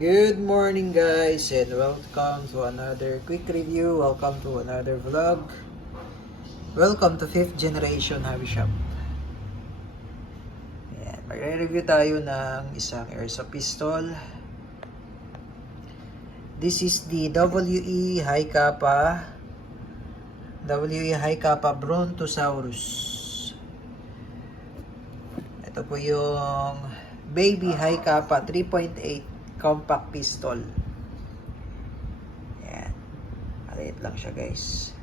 Good morning guys and welcome to another quick review. Welcome to another vlog. Welcome to 5th generation hobby shop. Ayan, magre-review tayo ng isang airsoft pistol. This is the WE High Kappa Brontosaurus. Ito po yung Baby High Kappa 3.8 compact pistol. Ayan. Maliit lang siya guys.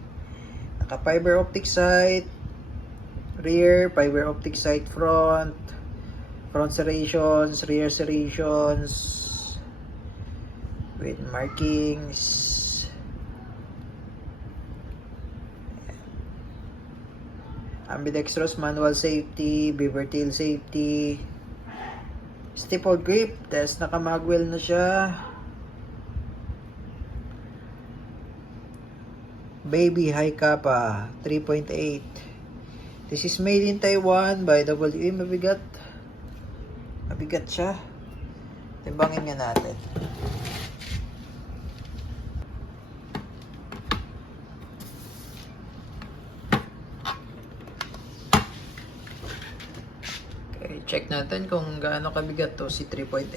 Naka fiber optic sight. Rear, fiber optic sight front. Front serrations, rear serrations. With markings. Ambidextrous manual safety, beaver tail safety. Staple grip, tas naka-magwell na siya. Baby High Kappa 3.8. This is made in Taiwan by WE. Mabigat siya. Timbangin nga natin. Check natin kung gaano kabigat to si 3.8.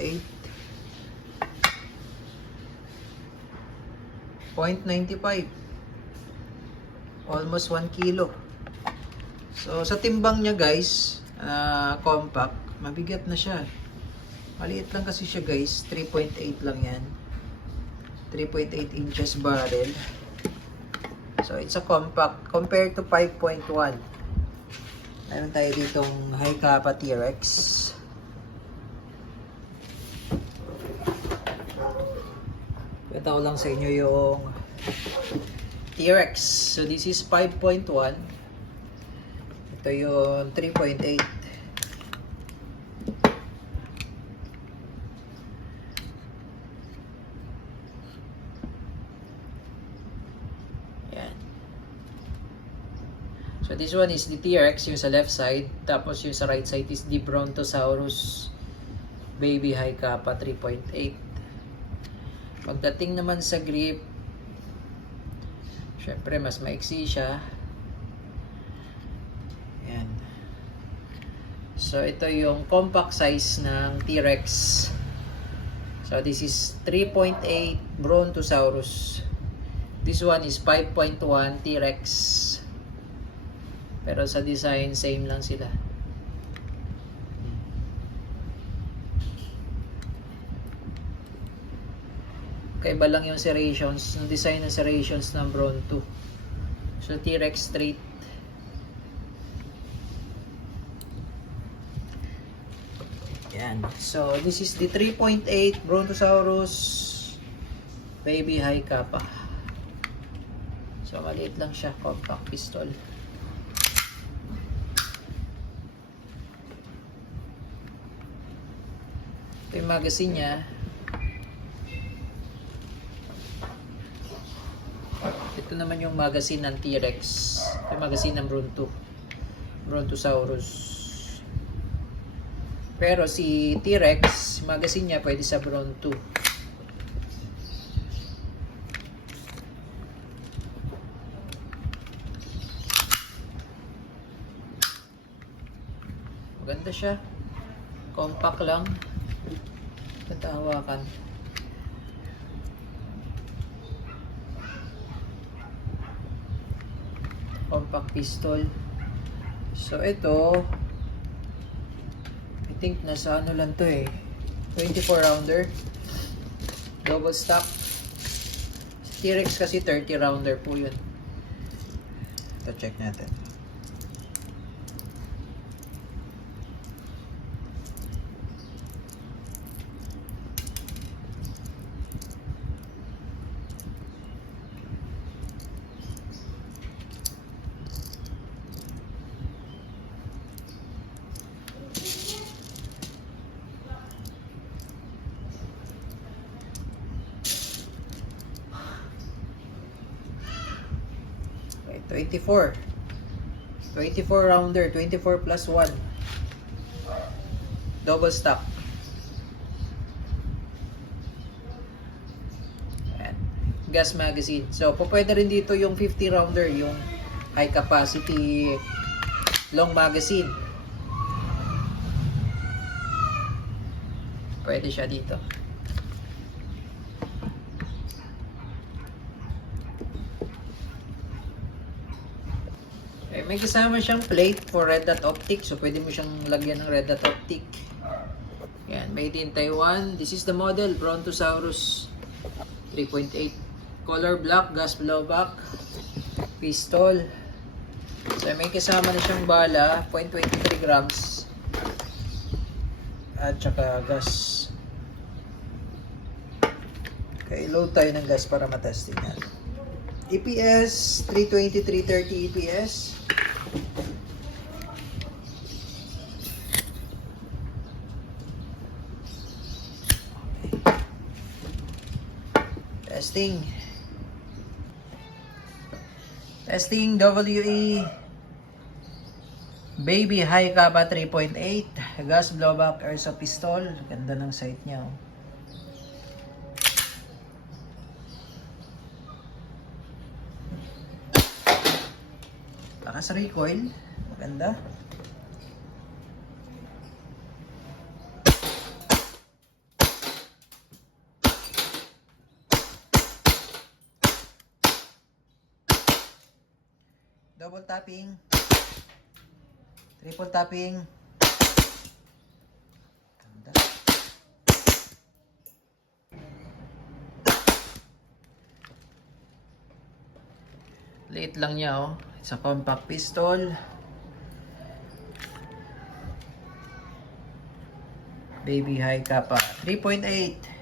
0.95. Almost 1 kilo. So sa timbang niya guys, compact, mabigat na siya. Maliit lang kasi siya guys, 3.8 lang yan. 3.8 inches barrel. So it's a compact compared to 5.1. Meron tayo ditong High Kappa T-Rex. Ito lang sa inyo yung T-Rex. So this is 5.1. Ito yung 3.8. So this one is the T-Rex, yung sa left side. Tapos yung sa right side is the Brontosaurus Baby High Kappa 3.8. Pagdating naman sa grip, syempre mas maiksi siya. Ayan. So ito yung compact size ng T-Rex. So this is 3.8 Brontosaurus. This one is 5.1 T-Rex. Pero sa design, same lang sila. Kaiba lang yung serrations, yung design ng serrations ng Bronto. So T-Rex straight. Yan. So this is the 3.8 Brontosaurus Baby High Kappa. So maliit lang siya, compact pistol. Ito yung magazine niya. Ito naman yung magazine ng T-Rex. Ito yung magazine ng Brontosaurus. Pero si T-Rex, magazine niya pwede sa Bronto. Maganda siya. Compact lang. Hawakan. Compact pistol. So ito, I think nasa ano lang to 24 rounder. Double stock. T-Rex kasi 30 rounder po yun. Ito check natin. Okay, 24 rounder, 24 plus 1. Double stock. gas magazine. So, pwede rin dito yung 50 rounder, yung high capacity long magazine. Pwede siya dito. May kasama siyang plate for red dot optic. So, pwede mo siyang lagyan ng red dot optic. Yan, made in Taiwan. This is the model, Brontosaurus 3.8. Color black, gas blowback, pistol. So, may kasama na siyang bala, 0.23 grams. At saka gas. Okay, load tayo ng gas para matesting yan. EPS, 320, 330 EPS. Testing. Testing WE Baby High Kappa 3.8 gas blowback airsoft pistol. Ganda ng sight niya. Oh. Lakas recoil. Maganda. Double tapping. Triple tapping. Ganda. Liit lang niya oh. It's a compact pistol. Baby High Kappa 3.8.